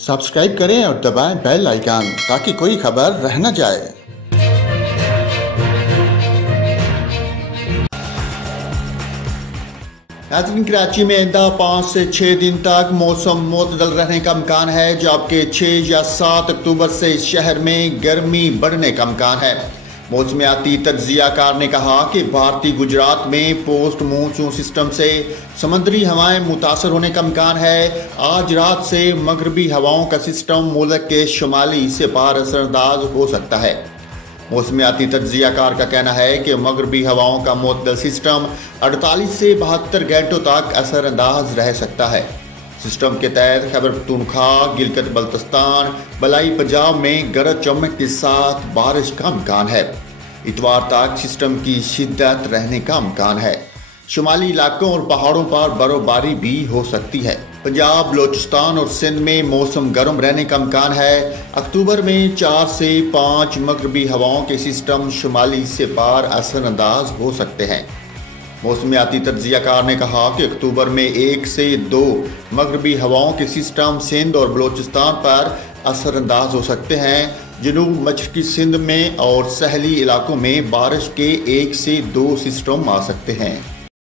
Subscribe करें और दबाएं बेल आइकन ताकि कोई खबर रह न जाए। नाज़रीन, कराची में आइंदा 5 से 6 दिन तक मौसम मुतदल रहने का इम्कान है, जबकि 6 या 7 अक्टूबर से इस शहर में गर्मी बढ़ने का इम्कान है। मौसमियाती तज्जियाकार ने कहा कि भारतीय गुजरात में पोस्ट मानसून सिस्टम से समंदरी हवाएं मुतासर होने का इम्कान है। आज रात से मगरबी हवाओं का सिस्टम मुल्क के शुमाली हिस्से पर असरअंदाज हो सकता है। मौसमियाती तज्जियाकार का कहना है कि मगरबी हवाओं का मुतदल सिस्टम 48 से 72 घंटों तक असरअंदाज रह सकता है। सिस्टम के तहत खैबर पख्तूनख्वा, गिलगित बल्तिस्तान, बलाई पंजाब में गरज चमक के साथ बारिश का इम्कान है। इतवार तक सिस्टम की शिद्दत रहने का इम्कान है। शुमाली इलाकों और पहाड़ों पर बर्फबारी भी हो सकती है। पंजाब, बलोचिस्तान और सिंध में मौसम गर्म रहने का इम्कान है। अक्टूबर में 4 से 5 मगरबी हवाओं के सिस्टम शुमाली हिस्से पर असरअंदाज हो सकते हैं। मौसमियाती तज्जियाकार ने कहा कि अक्टूबर में 1 से 2 मगरबी हवाओं के सिस्टम सिंध और बलोचिस्तान पर असरअंदाज हो सकते हैं। जनूब मशरकी सिंध में और सहली इलाकों में बारिश के 1 से 2 सिस्टम आ सकते हैं।